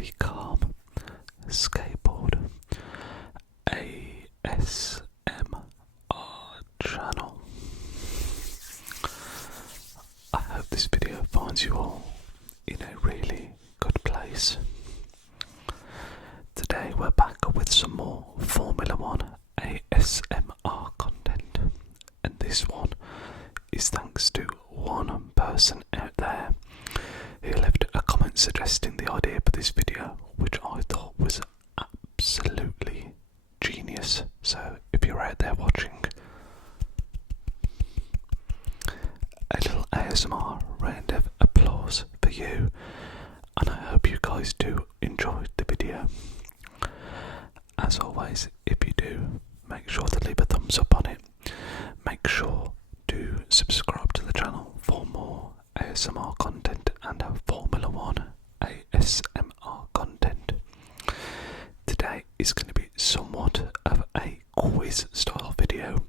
the calm skateboard ASMR channel. I hope this video finds you all in a really good place. Today we're back with some more Formula 1 ASMR content, and this one is thanks to one person out there who left a comment suggesting the idea for this video, which I thought was absolutely genius. So if you're out there watching, a little ASMR round of applause for you, and I hope you guys do enjoy the video. As always, if you do, make sure to leave a thumbs up on it. Make sure to subscribe to the channel for more ASMR content and Formula 1 ASMR content. Today is going to be somewhat of a quiz style video.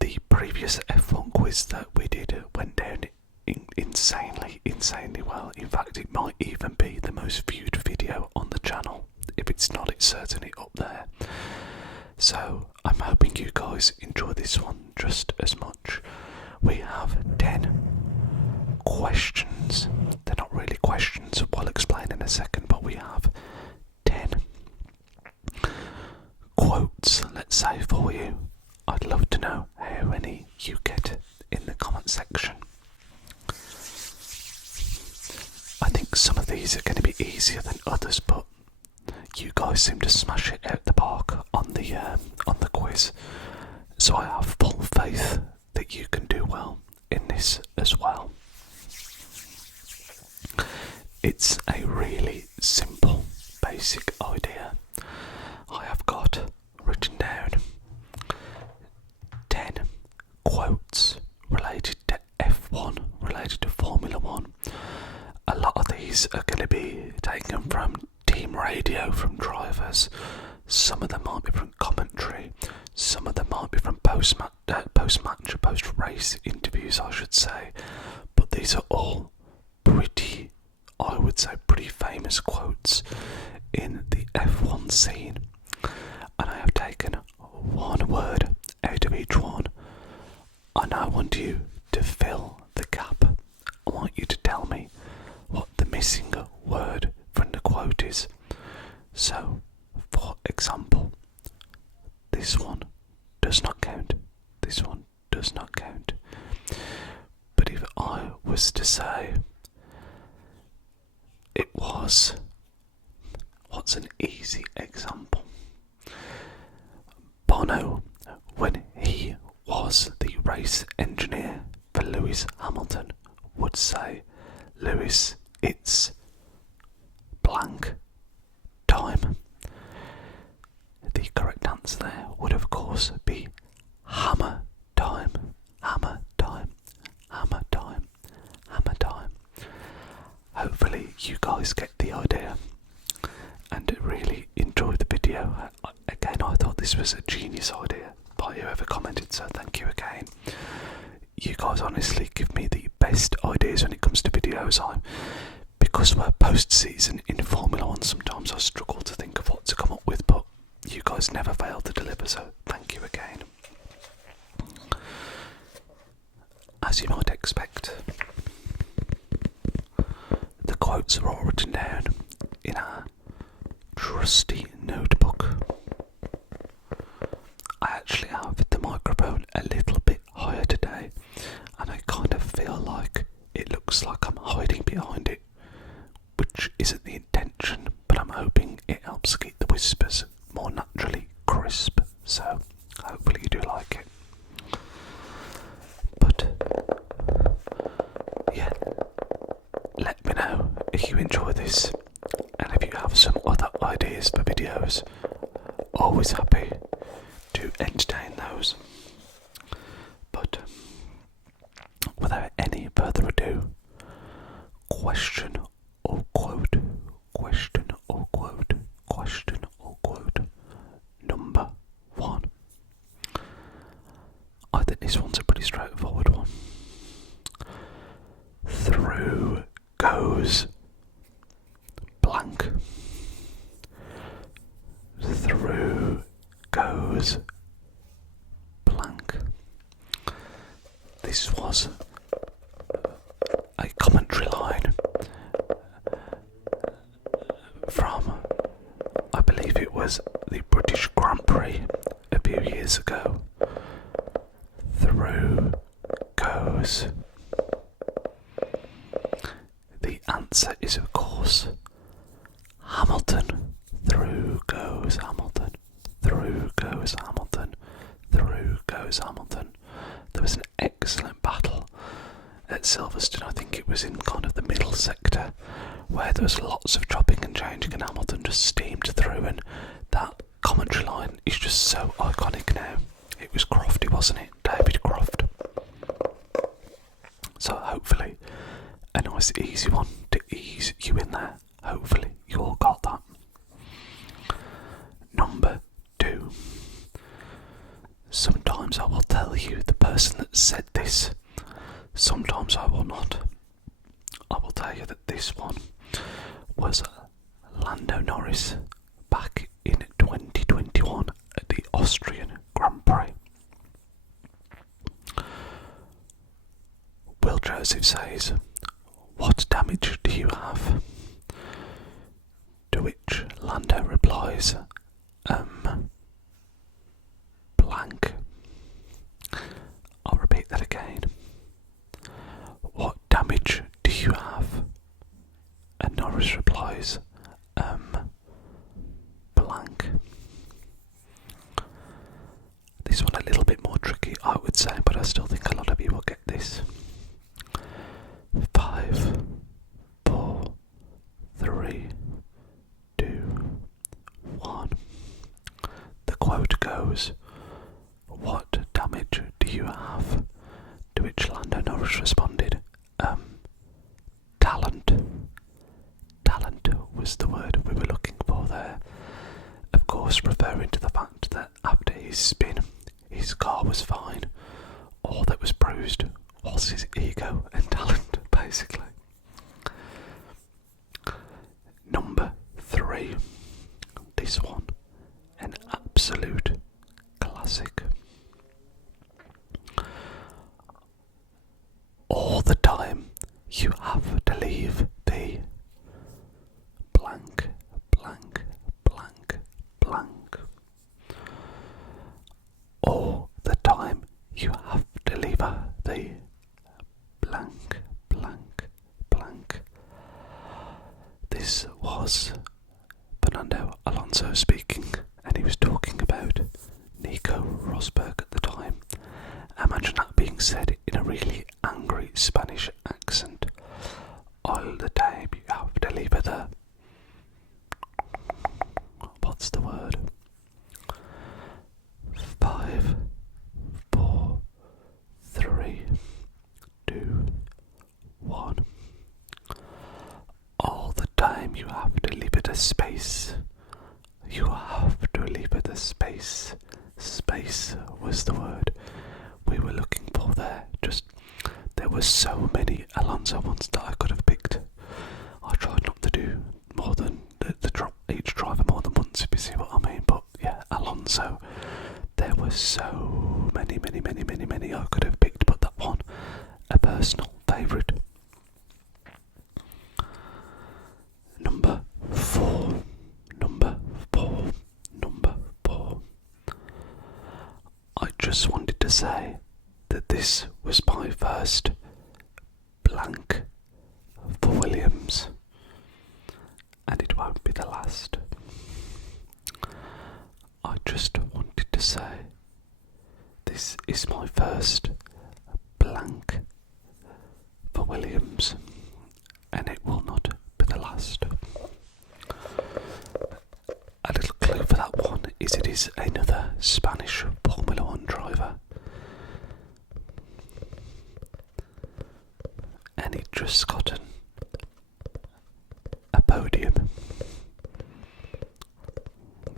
The previous F1 quiz that we did went down insanely well. In fact, it might even be the most viewed video on the channel. If it's not, it's certainly up there. So I'm hoping you guys enjoy this one just as much. We have 10 questions. They're not really questions, I'll explain in a second, but we have 10 quotes, let's say, for you. I'd love to know how many you get in the comment section. I think some of these are going to be easier than others, but you guys seem to smash it out the park on the quiz, so I have full faith that you can do well in this as well. It's a really simple, basic idea. I have got written down 10 quotes related to F1, related to Formula 1. A lot of these are going to be taken from team radio, from drivers. Some of them might be from commentary. Some of them might be from post-match, post-race interviews, I should say. But these are all pretty famous quotes in the F1 scene. And I have taken one word out of each one. And I want you to fill the gap. I want you to tell me what the missing word from the quote is. So, for example, this one does not count. This one does not count. But if I was to say it was, what's an easy example? Bono, when he was the race engineer for Lewis Hamilton, would say, "Lewis, it's blank time." The correct answer there would of course be hammer time, hammer time, hammer time, hammer time. Hopefully you guys get the idea and really enjoy the video. Again, I thought this was a genius idea by whoever commented, so thank you again. You guys honestly give me the best ideas when it comes to videos. Because we're post-season in Formula 1, sometimes I struggle to think of what to come up with, but you guys never fail to deliver, so thank you again. As you might expect, the quotes are all written down in a trusty notebook. I actually have the microphone a little bit higher today, and I kind of feel like it looks like I'm hiding behind it, which isn't the intention, but I'm hoping it helps keep the whispers more naturally crisp, so hopefully you do like it. But yeah, let me know if you enjoy this, and if you have some other ideas for videos, always happy to entertain those. But without any further ado, question or quote, question or quote, question or quote number 1. I think this one's a pretty straightforward one. Through goes blank. This was a commentary line from, I believe it was the British Grand Prix a few years ago. Through goes. The answer is, of course, Hamilton. Through goes Hamilton. Through goes Hamilton. Through goes Hamilton. There was an excellent battle at Silverstone. I think it was in kind of the middle sector where there was lots of chopping and changing, and Hamilton just steamed through, and that commentary line is just so iconic now. It was Crofty, wasn't it? David Croft. So hopefully a nice easy one to ease you in there. Hopefully you all got that. Number 2. Sometimes I will tell you the person that said this. Sometimes I will not. I will tell you that this one was Lando Norris back in 2021 at the Austrian Grand Prix. Will Joseph says, "What damage do you have?" To which Lando replies, blank. I'll repeat that again. What damage do you have? And Norris replies, blank. This one a little bit more tricky, I would say, but I still think a lot of you will get this. 5, 4, 3, 2, 1. The quote goes, "What damage do you have?" To which Lando Norris responded, talent. Talent was the word we were looking for there. Of course, referring to the fact that after his spin, his car was fine. All that was bruised was his ego and talent, basically. Number 3. This one, an absolute classic. All the time you have to leave the blank, blank, blank, blank. All the time you have to leave the blank, blank, blank. This was Fernando Alonso speaking, and he was talking about Nico Rosberg at the time. Imagine that being said in a really angry Spanish accent. All the time you have to leave the... What's the word? 5, 4, 3, 2, 1. All the time you have to leave it a space. You have to leave it a space. Space was the word we were looking for there. Just, there were so many Alonso ones that I could have picked. I tried not to do more than each driver more than once, if you see what I mean. But yeah, Alonso, there were so many I could have picked, but that one, a personal favourite. Number 4. I just wanted to say that this was my first blank for Williams, and it won't be the last. I just wanted to say this is my first blank for Williams, and it will not be the last. A little clue for that one is it is another Spanish Formula 1 driver, and it just gotten a podium.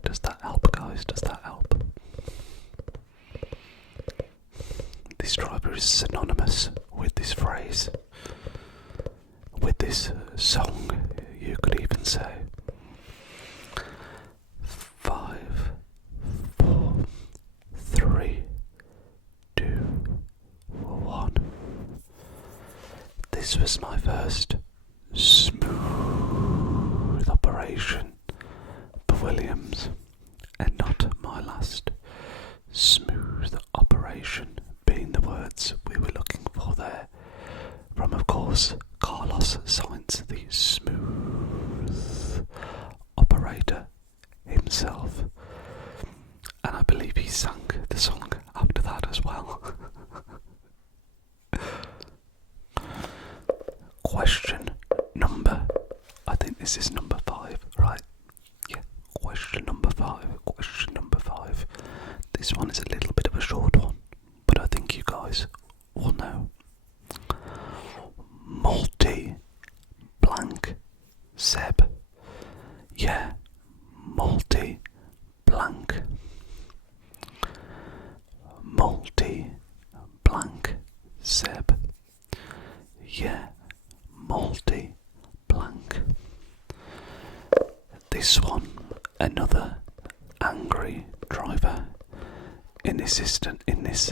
Does that help, guys? Does that help? This driver is synonymous with this phrase, with this song, you could even say. 5, 4, 3, 2, 1. first smooth operation for Williams, and not my last. Smooth operation being the words we were looking for there, from of course Carlos Sainz, the smooth operator himself. And I believe he sang the song after that as well. Question number, I think this is number 5, right? Yeah, question number 5. This one is a little bit of a short one, but I think you guys will know. Multi-blank Seb. Yeah, multi-blank. Multi-blank Seb. Yeah, multi-blank. This one, another angry driver. In this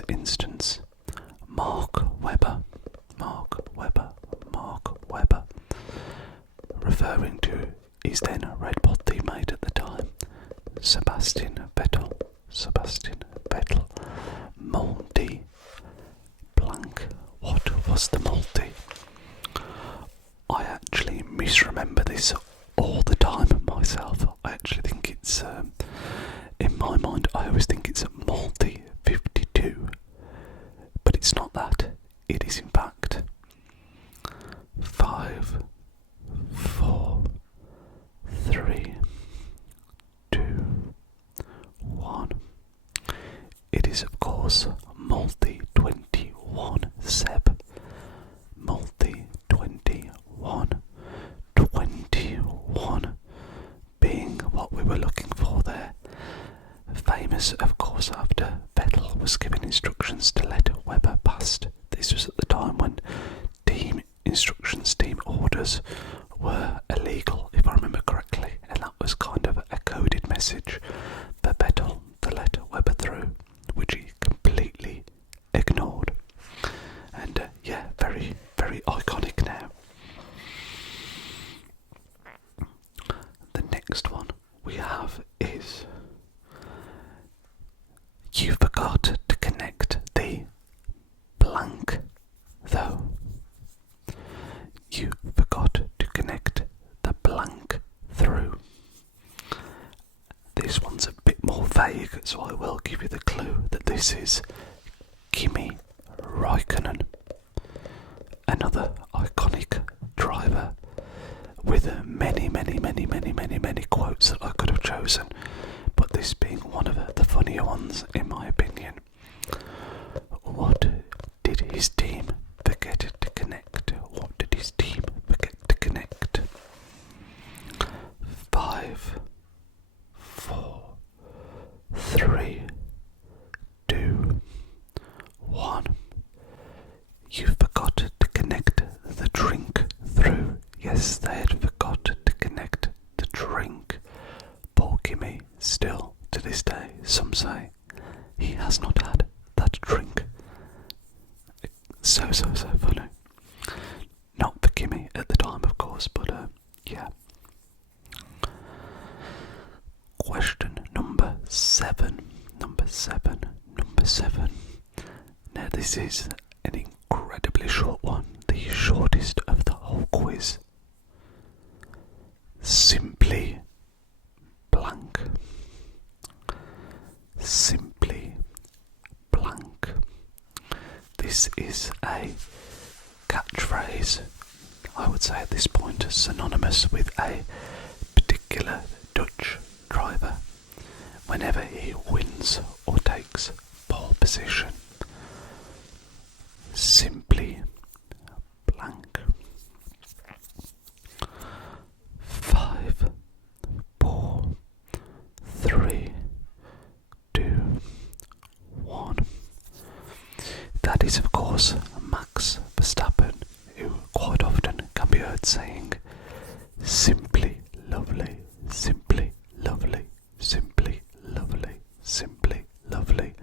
instance, Mark Webber, referring to his then Red Bull teammate at the time, Sebastian Vettel. Multi blank. What was the multi? I actually misremember this all the time myself. I actually think it's, in my mind, I always think it's a multi 52, but it's not that. It is in fact 5, 4, 3, 2, 1. It is of course multi 21 Seb. Multi 21. 21 being what we were looking for there. Famous, of course, after Vettel was given instructions to let Webber past. This was at the time when team instructions, team orders were illegal, if I remember correctly, and that was kind of a coded message for Vettel to let Webber through, which he completely ignored. And yeah, very, very iconic now. The next one we have is, you forgot to connect the blank though. You forgot to connect the blank through. This one's a bit more vague, so I will give you the clue that this is Kimi Raikkonen, another iconic driver with many quotes that I could have chosen, but this being one of the funnier ones in my opinion. What did his team forget to connect? What did his team forget to connect? 5, 4, 3, 2, 1. You forgot to connect the drink through. Yes, they had forgot to connect the drink. Poor Kimi, still to this day, some say he has not had that drink. So funny. Not for Kimi at the time, of course, but yeah. Question number 7. Number 7. Now this is an incredibly short one, the shortest of the whole quiz. Simply blank. Simply blank. This is a catchphrase, I would say at this point, synonymous with a particular Dutch driver whenever he wins or takes pole position. Simply blank. 5, 4, 3, 2, 1. That is of course Max Verstappen, who quite often can be heard saying, simply lovely, simply lovely, simply lovely, simply lovely,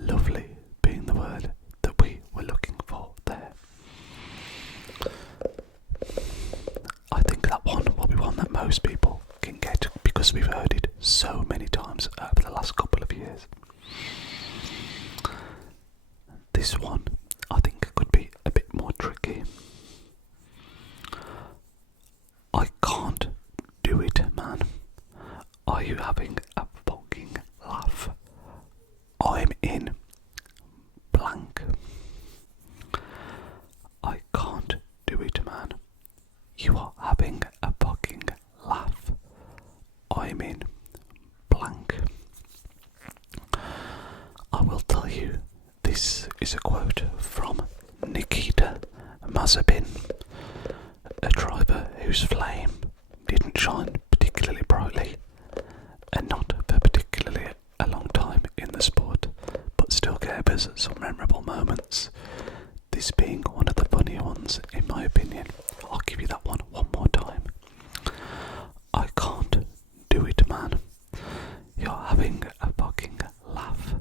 lovely being the word that we were looking for there. most people can get because we've heard it so many times over the last couple of years. This one, I think, could be a bit more tricky. I can't do it, man. Are you having a fucking laugh? I'm in blank. I can't do it, man. You are having a fucking laugh. I'm in blank. I will tell you, this is a quote from Nikita Mazepin, a driver whose flame didn't shine particularly brightly and not for particularly a long time in the sport, but still gave us some memorable moments. This being one of the funnier ones, in my opinion. I'll give you that one more time. I can't do it, man. You're having a fucking laugh.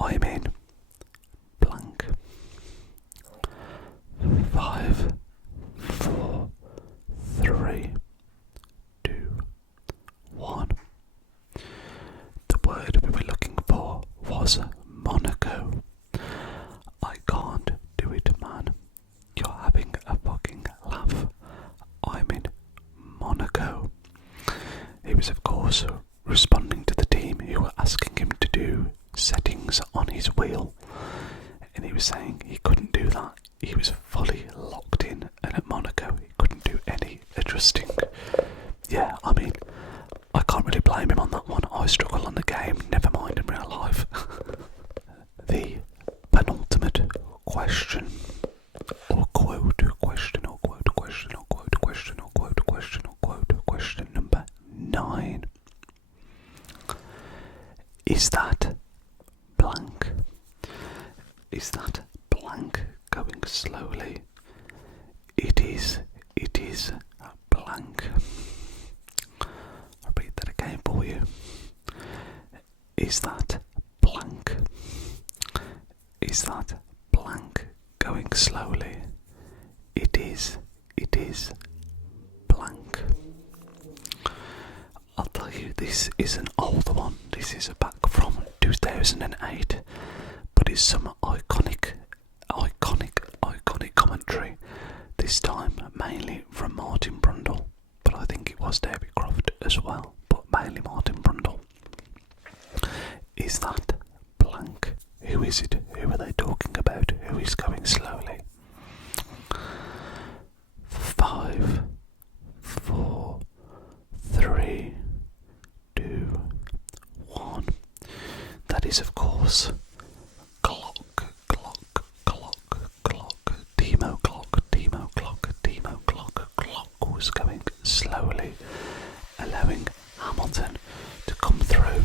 I'm in blank. 5, 4, 3, 2, 1. The word we were looking for was Monaco. I can't do it, man. You're having a fucking laugh. I'm in Monaco. He was, of course, responding to the team who were asking him to do settings on his wheel, and he was saying he couldn't do that. He was fully locked in, and at Monaco he couldn't do any adjusting. Yeah, I mean, I can't really blame him on that one. I struggle on the game, never mind in real life. The penultimate question, or quote, question, or quote, question, or quote, question, or quote, question, or quote, question number 9. Is that blank? Is that blank going slowly? It is blank. I'll repeat that again for you. Is that blank? Is that blank going slowly? It is blank. I'll tell you, this is an older one. This is back from 2008, but it's some iconic commentary. This time mainly from Martin Brundle, but I think it was David Croft as well, but mainly Martin Brundle. Is that blank? Who is it? Who are they talking about? Who is going slowly? 5, 4, 3, 2, 1. That is, of course, clock. Timo Clock was going slowly, allowing Hamilton to come through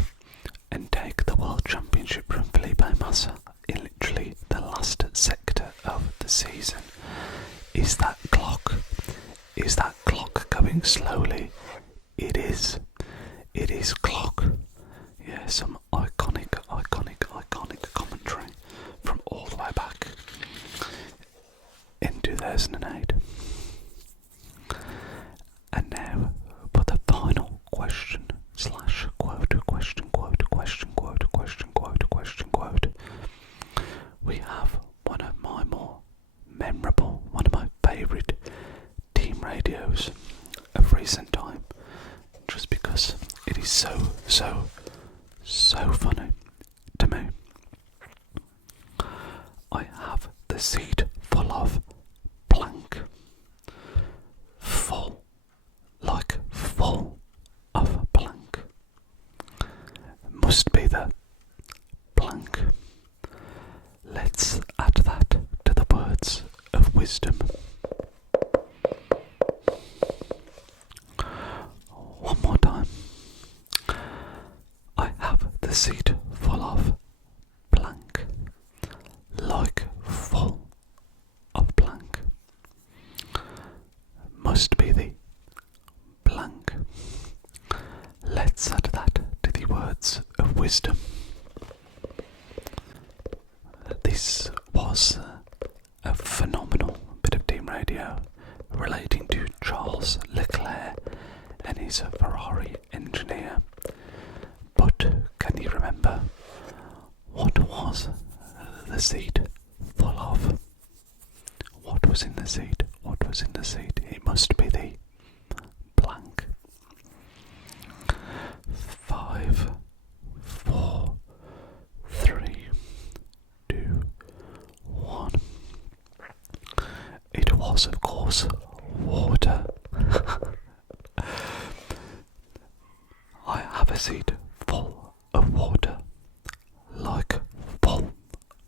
and take the World Championship from Felipe Massa in literally the last sector of the season. Is that clock going slowly? It is clock. Yeah, some iconic commentary from all the way back in 2008. And now for the final question / quote. We have one of my more memorable, one of my favourite team radios of recent time, just because it is so funny to me. I have the seat full of blank. Full of blank. Must be the blank. Let's add that to the words of wisdom. One more time. I have the seat full of blank. Like full of blank. Must be the blank. Let's add that to the words of wisdom. This was a phenomenal bit of team radio relating to Charles Leclerc Japanese Ferrari engineer. But can you remember what was the seat full of? What was in the seat? What was in the seat? It must be the blank. 5, 4, 3, 2, 1. It was, of course, water. I have a seat full of water, like full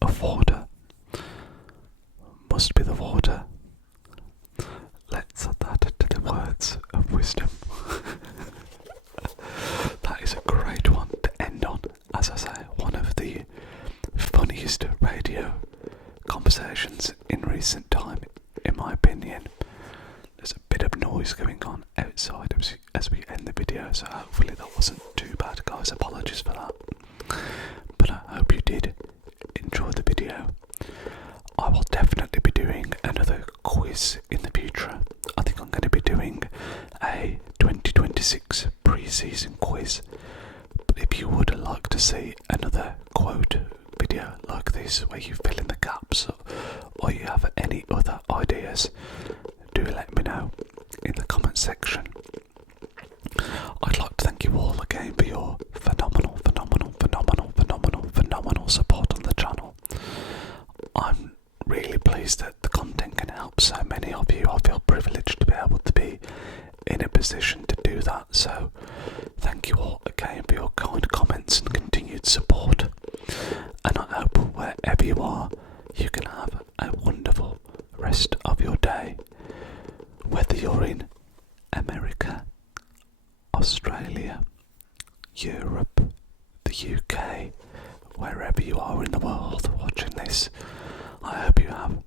of water. Must be the water. Let's add that to the words of wisdom. That is a great one to end on. As I say, one of the funniest radio conversations in recent time, in my opinion. There's a bit of noise going on outside as we end the video, so hopefully that wasn't too bad, guys. Apologies for that. But I hope you did enjoy the video. I will definitely be doing another quiz in the future. I think I'm going to be doing a 2026 pre-season quiz. But if you would like to see another quote video like this, where you fill in the gaps, or you have any other ideas, do let me know in the comment section. I'd like to thank you all again for your phenomenal support on the channel. I'm really pleased that the content can help so many of you. I feel privileged to be able to be in a position to do that, so thank you all again for your kind comments and continued support. And I hope wherever you are, you can have a wonderful rest of your day, whether you're in America, Australia, Europe, the UK, wherever you are in the world watching this. I hope you have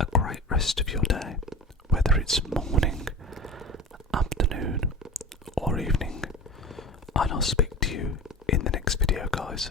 a great rest of your day, whether it's morning, afternoon or evening, and I'll speak to you in the next video, guys.